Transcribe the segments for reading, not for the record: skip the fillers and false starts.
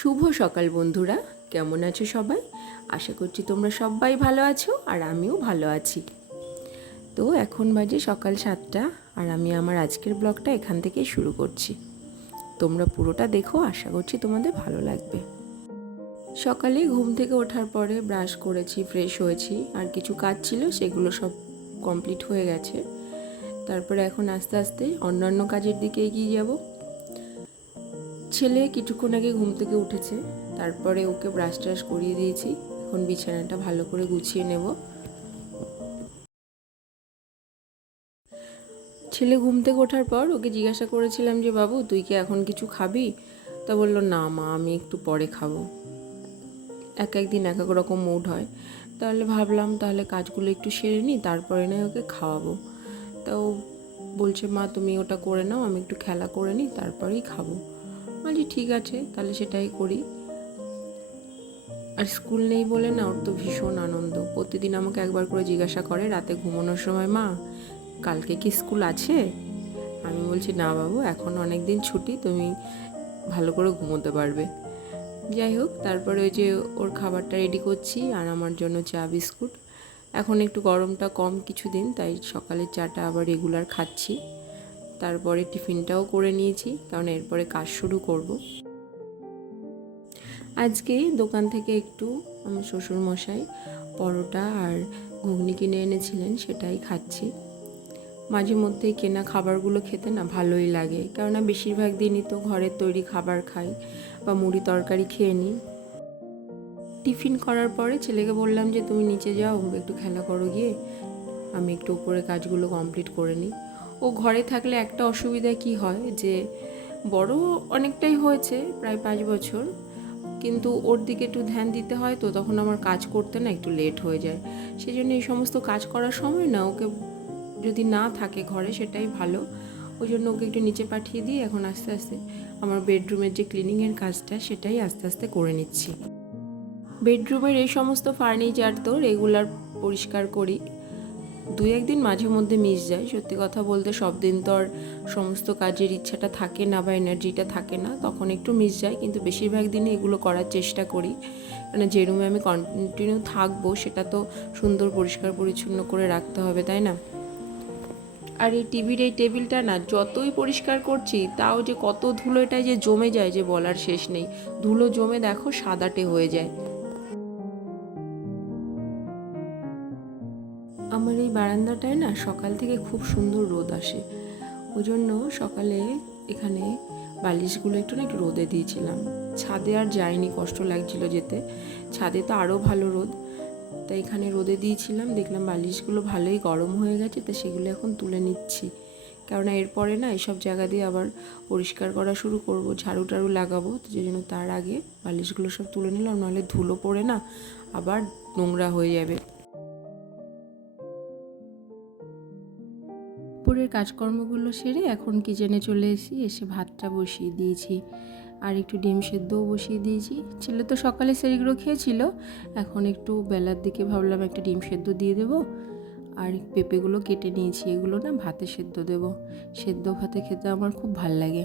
শুভ সকাল বন্ধুরা, কেমন আছো সবাই? আশা করছি তোমরা সবাই ভালো আছো আর আমিও ভালো আছি। তো এখন বাজে সকাল 7টা আর আমি আমার আজকের ব্লগটা এখান থেকেই শুরু করছি। তোমরা পুরোটা দেখো, আশা করছি তোমাদের ভালো লাগবে। সকালে ঘুম থেকে ওঠার পরে ব্রাশ করেছি, ফ্রেশ হয়েছি, আর কিছু কাজ ছিল সেগুলো সব কমপ্লিট হয়ে গেছে। তারপরে এখন আস্তে আস্তে অন্যান্য কাজের দিকে এগিয়ে যাব। ছেলে কিছুক্ষণ আগে ঘুম থেকে উঠেছে, তারপরে ওকে ব্রাশ ট্রাশ করিয়ে দিয়েছি। এখন বিছানাটা ভালো করে গুছিয়ে নেব। ছেলে ঘুম থেকে ওঠার পর ওকে জিজ্ঞাসা করেছিলাম যে বাবু তুই কি এখন কিছু খাবি? তা বললো না মা, আমি একটু পরে খাবো। এক একদিন এক এক রকম মুড হয়। তাহলে ভাবলাম তাহলে কাজগুলো একটু সেরে নিই, তারপরে নয় ওকে খাওয়াবো। তাও বলছে মা তুমি ওটা করে নাও, আমি একটু খেলা করে নিই, তারপরেই খাবো। বলি ঠিক আছে, তাহলে সেটাই করি। আর স্কুল নেই বলে না, ওর তো ভীষণ আনন্দ। প্রতিদিন আমাকে একবার করে জিজ্ঞাসা করে রাতে ঘুমানোর সময়, মা কালকে কি স্কুল আছে? আমি বলছি না বাবু, এখন অনেক দিন ছুটি, তুমি ভালো করে ঘুমোতে পারবে। যাই হোক, তারপরে ওই যে ওর খাবারটা রেডি করছি আর আমার জন্য চা বিস্কুট। এখন একটু গরমটা কম কিছুদিন, তাই সকালের চাটা আবার রেগুলার খাচ্ছি। তারপরে টিফিনটাও করে নিয়েছি, কারণ এরপরে কাজ শুরু করব। আজকে দোকান থেকে একটু আমার শ্বশুরমশাই পরোটা আর ঘুগনি কিনে এনেছিলেন, সেটাই খাচ্ছি। মাঝে মধ্যেই কেনা খাবারগুলো খেতে না ভালোই লাগে, কেননা বেশিরভাগ দিনই তো ঘরের তৈরি খাবার খাই বা মুড়ি তরকারি খেয়ে নিই। টিফিন করার পরে ছেলেকে বললাম যে তুমি নিচে যাও, একটু খেলা করো গিয়ে, আমি একটু উপরে কাজগুলো কমপ্লিট করে নিই। ও ঘরে থাকলে একটা অসুবিধা কি হয় যে বড় অনেকটাই হয়েছে, প্রায় 5 বছর, কিন্তু ওর দিকে একটু ধ্যান দিতে হয়, তো তখন আমার কাজ করতে না একটু লেট হয়ে যায়। সেই জন্য এই সমস্ত কাজ করার সময় না ওকে যদি না থাকে ঘরে সেটাই ভালো। ওই জন্য ওকে একটু নিচে পাঠিয়ে দিই। এখন আস্তে আস্তে আমার বেডরুমের যে ক্লিনিংয়ের কাজটা সেটাই আস্তে আস্তে করে নিচ্ছি। বেডরুমের এই সমস্ত ফার্নিচার তো রেগুলার পরিষ্কার করি, দুই একদিন মাঝে মধ্যে মিস যায়। সত্যি কথা বলতে সব দিন তো আর সমস্ত কাজের ইচ্ছাটা থাকে না বা এনার্জিটা থাকে না, তখন একটু মিস যায়, কিন্তু বেশিরভাগ দিনে এগুলো করার চেষ্টা করি। মানে যে রুমে আমি কন্টিনিউ থাকবো সেটা তো সুন্দর পরিষ্কার পরিচ্ছন্ন করে রাখতে হবে, তাই না? আর এই টিভির এই টেবিলটা না যতই পরিষ্কার করছি তাও যে কত ধুলো এটাই যে জমে যায় যে বলার শেষ নেই। ধুলো জমে দেখো সাদাটে হয়ে যায়। আমার এই বারান্দাটায় না সকাল থেকে খুব সুন্দর রোদ আসে, ওই জন্য সকালে এখানে বালিশগুলো একটু রোদে দিয়েছিলাম। ছাদে আর যাইনি, কষ্ট লাগছিল যেতে। ছাদে তো আরও ভালো রোদ, তাই এখানে রোদে দিয়েছিলাম। দেখলাম বালিশগুলো ভালোই গরম হয়ে গেছে, তো সেগুলো এখন তুলে নিচ্ছি। কেননা এরপরে না এইসব জায়গা দিয়ে আবার পরিষ্কার করা শুরু করব, ঝাড়ু টাড়ু লাগাবো, তো সেই জন্য তার আগে বালিশগুলো সব তুলে নিলাম, নাহলে ধুলো পড়ে না আবার নোংরা হয়ে যাবে। দুপুরের কাজকর্মগুলো সেরে এখন কিচেনে চলে এসে ভাতটা বসিয়ে দিয়েছি, আর একটু ডিম সেদ্ধও বসিয়ে দিয়েছি। ছেলে তো সকালে সেগুলো খেয়েছিল, এখন একটু বেলার দিকে ভাবলাম একটা ডিম সেদ্ধ দিয়ে দেবো। আর পেঁপেগুলো কেটে নিয়েছি, এগুলো না ভাতে সেদ্ধ দেবো। সেদ্ধ ভাতে খেতে আমার খুব ভাল লাগে।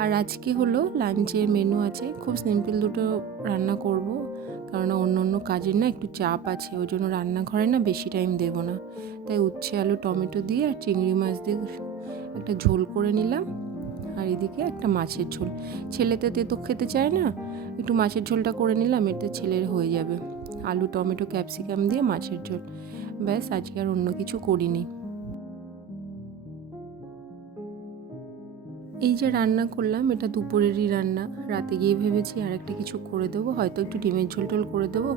আর আজকে হলো লাঞ্চের মেনু আছে, খুব সিম্পল দুটো রান্না করব, কারণ অন্য অন্য কাজের না একটু চাপ আছে, ওই জন্য রান্নাঘরে না বেশি টাইম দেবো না। তাই উচ্ছে আলু টমেটো দিয়ে আর চিংড়ি মাছ দিয়ে একটা ঝোল করে নিলাম, আর এদিকে একটা মাছের ঝোল। ছেলেতে তেতো খেতে চায় না, একটু মাছের ঝোলটা করে নিলাম, এতে ছেলের হয়ে যাবে। আলু টমেটো ক্যাপসিকাম দিয়ে মাছের ঝোল, ব্যাস, আজকে আর অন্য কিছু করিনি। এই যে রান্না করলাম এটা দুপুরেরই রান্না, রাতে গিয়ে ভেবেছি আর একটা কিছু করে দেবো, হয়তো একটু ডিমের ঝোল টোল করে দেবো।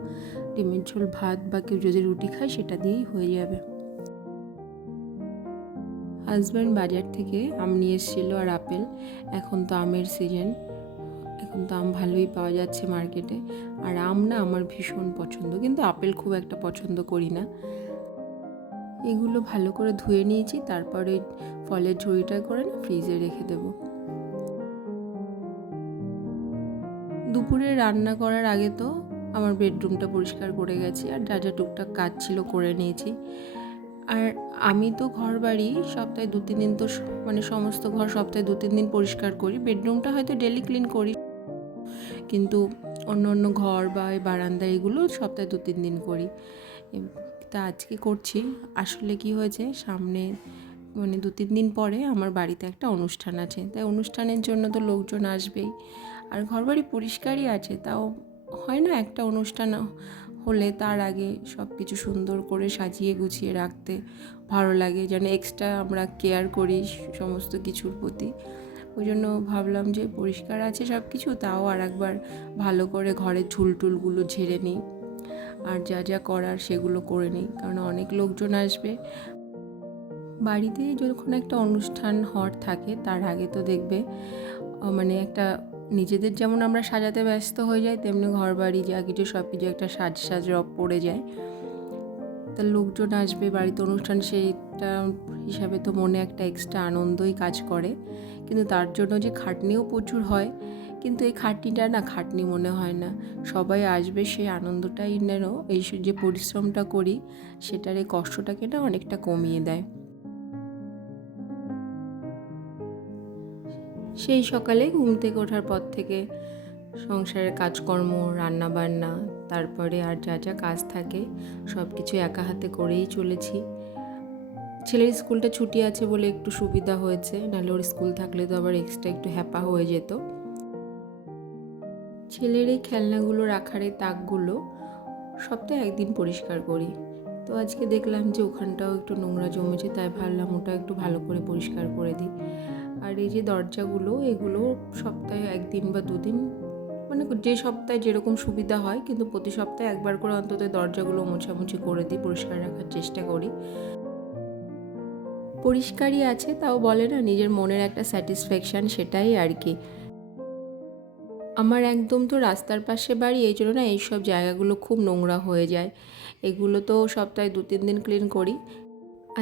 ডিমের ঝোল ভাত বা কেউ যদি রুটি খায় সেটা দিয়েই হয়ে যাবে। হাজব্যান্ড বাজার থেকে আম নিয়ে এসেছিলো আর আপেল। এখন তো আমের সিজন, এখন তো আম ভালোই পাওয়া যাচ্ছে মার্কেটে। আর আম না আমার ভীষণ পছন্দ, কিন্তু আপেল খুব একটা পছন্দ করি না। এগুলো ভালো করে ধুয়ে নিয়েছি, তারপরে ফলের ঝুড়িটা করে না ফ্রিজে রেখে দেবো। দুপুরে রান্না করার আগে তো আমার বেডরুমটা পরিষ্কার করে গেছি, আর যা যা টুকটাক কাজ ছিল করে নিয়েছি। আর আমি তো ঘর বাড়ি সপ্তাহে 2-3 দিন তো সমস্ত ঘর সপ্তাহে 2-3 দিন পরিষ্কার করি। বেডরুমটা হয়তো ডেলি ক্লিন করি, কিন্তু অন্য অন্য ঘর বা এই বারান্দা এগুলো সপ্তাহে 2-3 দিন করি। তা আজকে করছি। আসলে কি হয়েছে, সামনে 2-3 দিন পরে আমার বাড়িতে একটা অনুষ্ঠান আছে, তাই অনুষ্ঠানের জন্য তো লোকজন আসবেই। আর ঘরবাড়ি পরিষ্কারই আছে, তাও হয় না একটা অনুষ্ঠান হলে তার আগে সব কিছু সুন্দর করে সাজিয়ে গুছিয়ে রাখতে ভালো লাগে, যেন এক্সট্রা আমরা কেয়ার করি সমস্ত কিছুর প্রতি। ওই জন্য ভাবলাম যে পরিষ্কার আছে সব কিছু, তাও আর একবার ভালো করে ঘরের ঝুলটুলগুলো ঝেড়ে নিই আর যা যা করার সেগুলো করে নিই, কারণ অনেক লোকজন আসবে। বাড়িতে যখন একটা অনুষ্ঠান হওয়ার থাকে তার আগে তো দেখবে একটা নিজেদের যেমন আমরা সাজাতে ব্যস্ত হয়ে যাই, তেমনি ঘর বাড়ি যা কিছু সব কিছু একটা সাজ রব পড়ে যায়। তা লোকজন আসবে বাড়িতে অনুষ্ঠান, সেইটা হিসাবে তো মনে একটা এক্সট্রা আনন্দই কাজ করে। কিন্তু তার জন্য যে খাটনিও প্রচুর হয়, কিন্তু এই খাটনিটা না খাটনি মনে হয় না। সবাই আসবে, সেই আনন্দটাই যেন এই যে পরিশ্রমটা করি সেটার এই কষ্টটাকে না অনেকটা কমিয়ে দেয়। সেই সকালে ঘুম থেকে ওঠার পর থেকে সংসারের কাজকর্ম, রান্নাবান্না, তারপরে আর যা যা কাজ থাকে সব কিছু একা হাতে করেই চলেছি। ছেলের স্কুলটা ছুটি আছে বলে একটু সুবিধা হয়েছে, নাহলে ওর স্কুল থাকলে তো আবার এক্সট্রা একটু হ্যাপা হয়ে যেত। ছেলের এই খেলনাগুলো রাখার এই তাকগুলো সপ্তাহে একদিন পরিষ্কার করি। তো আজকে দেখলাম যে ওখানটাও একটু নোংরা জমেছে, তাই ভাবলাম ওটা একটু ভালো করে পরিষ্কার করে দিই। আর এই যে দরজাগুলো, এগুলো সপ্তাহে 1 দিন বা 2 দিন, যে সপ্তাহে যেরকম সুবিধা হয়, কিন্তু প্রতি সপ্তাহে একবার করে অন্তত দরজাগুলো মোছামুছি করে দিই, পরিষ্কার রাখার চেষ্টা করি। পরিষ্কারই আছে, তাও বলে না নিজের মনের একটা স্যাটিসফ্যাকশান, সেটাই আর কি। আমার একদম তো রাস্তার পাশে বাড়ি, এই জন্য না এইসব জায়গাগুলো খুব নোংরা হয়ে যায়। এগুলো তো সপ্তাহে 2-3 দিন ক্লিন করি।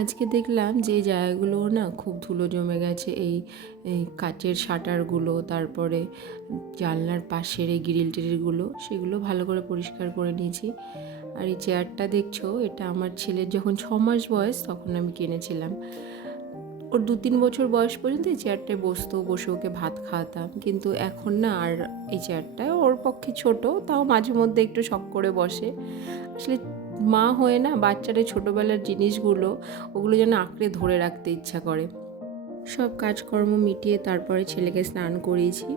আজকে দেখলাম যে জায়গাগুলো না খুব ধুলো জমে গেছে, এই কাচের শাটারগুলো, তারপরে জানলার পাশের এই গ্রিল টিরিলগুলো, সেগুলো ভালো করে পরিষ্কার করে নিয়েছি। আর এই চেয়ারটা দেখছো, এটা আমার ছেলের যখন 6 মাস বয়স তখন আমি কিনেছিলাম। ওর 2-3 বছর বয়স পর্যন্ত এই চেয়ারটায় বসতো, বসে ওকে ভাত খাওয়াতাম। কিন্তু এখন না আর এই চেয়ারটা ওর পক্ষে ছোট, তাও মাঝে মধ্যে একটু শখ করে বসে। আসলে মা হয়ে না বাচ্চারা ছোটোবেলার জিনিসগুলো ওগুলো যেন আঁকড়ে ধরে রাখতে ইচ্ছা করে। সব কাজকর্ম মিটিয়ে তারপরে ছেলেকে স্নান করিয়েছি,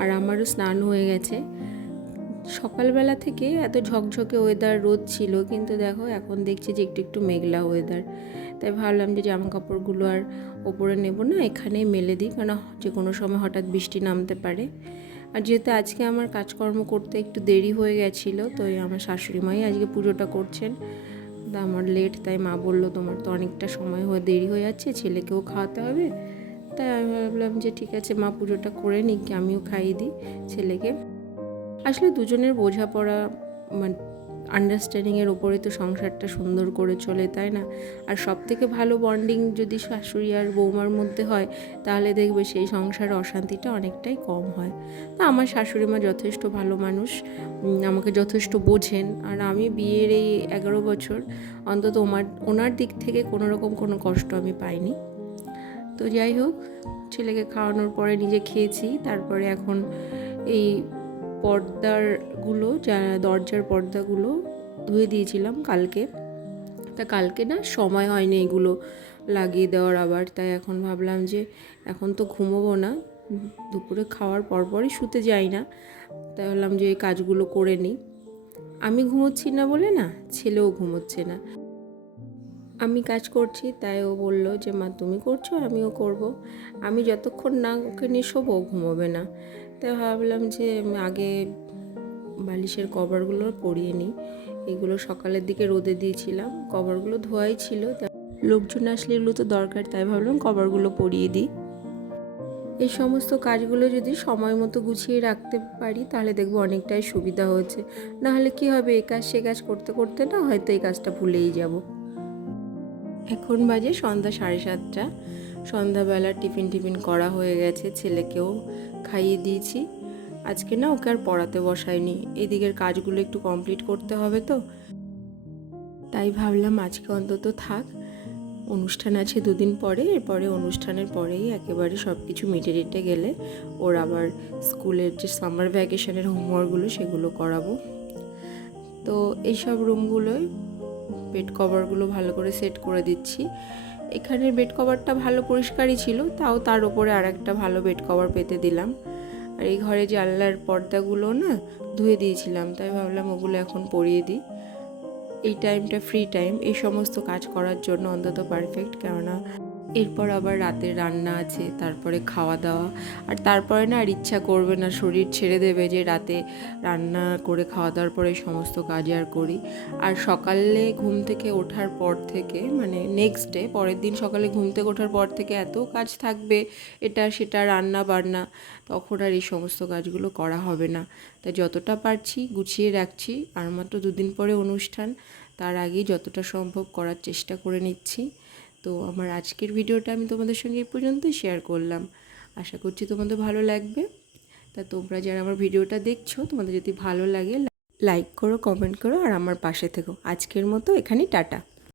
আর আমারও স্নান হয়ে গেছে। সকালবেলা থেকে এত ঝকঝকে ওয়েদার, রোদ ছিল, কিন্তু দেখো এখন দেখছি যে একটু একটু মেঘলা ওয়েদার। তাই ভাবলাম যে জামা কাপড়গুলো আর ওপরে নেব না, এখানেই মেলে দিই, কারণ যে কোনো সময় হঠাৎ বৃষ্টি নামতে পারে। আর যেহেতু আজকে আমার কাজকর্ম করতে একটু দেরি হয়ে গেছিলো, তো আমার শাশুড়ি মাই আজকে পুজোটা করছেন, তা আমার লেট, তাই মা বললো তোমার তো অনেকটা সময় দেরি হয়ে যাচ্ছে, ছেলেকেও খাওয়াতে হবে। তাই আমি ভাবলাম যে ঠিক আছে মা পুজোটা করে নিই, আমিও খাইয়ে দিই ছেলেকে। আসলে দুজনের বোঝাপড়া আন্ডারস্ট্যান্ডিংয়ের ওপরে তো সংসারটা সুন্দর করে চলে, তাই না? আর সবথেকে ভালো বন্ডিং যদি শাশুড়ি আর বৌমার মধ্যে হয়, তাহলে দেখবে সেই সংসারে অশান্তিটা অনেকটাই কম হয়। তা আমার শাশুড়ি মা যথেষ্ট ভালো মানুষ, আমাকে যথেষ্ট বোঝেন। আর আমি বিয়ের এই 11 বছর অন্তত ওনার দিক থেকে কোনো রকম কোনো কষ্ট আমি পাইনি। তো যাই হোক, ছেলেকে খাওয়ানোর পরে নিজে খেয়েছি, তারপরে এখন এই দরজার পর্দাগুলো ধুয়ে দিয়েছিলাম কালকে। তা কালকে না সময় হয়নি এগুলো লাগিয়ে দেওয়ার আবার, তাই এখন ভাবলাম যে এখন তো ঘুমোবো না, দুপুরে খাওয়ার পরপরই শুতে যাই না, তাই ভাবলাম যে এই কাজগুলো করে নিই। আমি ঘুমোচ্ছি না বলে না ছেলেও ঘুমোচ্ছে না। আমি কাজ করছি, তাই ও বলল যে মা তুমি করছো আমিও করব। আমি যতক্ষণ না ওকে নিয়ে শোবো ঘুমোবে না। তাই ভাবলাম যে আগে বালিশের কভারগুলো পরিয়ে নিই। এগুলো সকালের দিকে রোদে দিয়েছিলাম, কভারগুলো ধোয়াই ছিল, লোকজন আসলে এগুলো তো দরকার, তাই ভাবলাম কভারগুলো পরিয়ে দিই। এই সমস্ত কাজগুলো যদি সময় মতো গুছিয়ে রাখতে পারি তাহলে দেখবো অনেকটাই সুবিধা হচ্ছে। নাহলে কি হবে, এই কাজ সে কাজ করতে করতে না হয়তো এই কাজটা ভুলেই যাব। এখন বাজে সন্ধ্যা 7:30। সন্ধ্যাবেলা টিফিন করা হয়ে গেছে, ছেলেকেও খাইয়ে দিয়েছি। আজকে না ওকে আর পড়াতে বসাইনি, এদিকের কাজগুলো একটু কমপ্লিট করতে হবে তো, তাই ভাবলাম আজকে অন্তত থাক। অনুষ্ঠান আছে দুদিন পরে, এরপরে অনুষ্ঠানের পরেই একেবারে সব কিছু মিটে টিটে গেলে ওর আবার স্কুলের যে সামার ভ্যাকেশনের হোমওয়ার্কগুলো সেগুলো করাবো। তো এইসব রুমগুলোয় বেড কভারগুলো ভালো করে সেট করে দিচ্ছি। এখানের বেড কভারটা ভালো পরিষ্কারই ছিল, তাও তার উপরে আর একটা ভালো বেড কভার পেতে দিলাম। আর এই ঘরে যে আলনার পর্দাগুলো না ধুয়ে দিয়েছিলাম, তাই ভাবলাম ওগুলো এখন পরিয়ে দিই। এই টাইমটা ফ্রি টাইম এই সমস্ত কাজ করার জন্য অন্তত পারফেক্ট, কেননা এরপর আবার রাতের রান্না আছে, তারপরে খাওয়া দাওয়া, আর তারপরে না আর ইচ্ছা করবে না, শরীর ছেড়ে দেবে যে রাতে রান্না করে খাওয়া দাওয়ার পরে সমস্ত কাজ আর করি। আর সকালে ঘুম থেকে ওঠার পর থেকে মানে নেক্সট ডে পরের দিন সকালে ঘুম থেকে ওঠার পর থেকে এত কাজ থাকবে, এটা সেটা রান্না বান্না, তখন আর এই সমস্ত কাজগুলো করা হবে না। তাই যতটা পারছি গুছিয়ে রাখছি, আর মাত্র দুদিন পরে অনুষ্ঠান, তার আগেই যতটা সম্ভব করার চেষ্টা করে নিচ্ছি। তো আমার আজকের ভিডিওটা আমি তোমাদের সঙ্গে এই পর্যন্তই শেয়ার করলাম। আশা করছি তোমাদের ভালো লাগবে। তা তোমরা যারা আমার ভিডিওটা দেখছো, তোমাদের যদি ভালো লাগে লাইক করো, কমেন্ট করো, আর আমার পাশে থেকো। আজকের মতো এখানেই টাটা।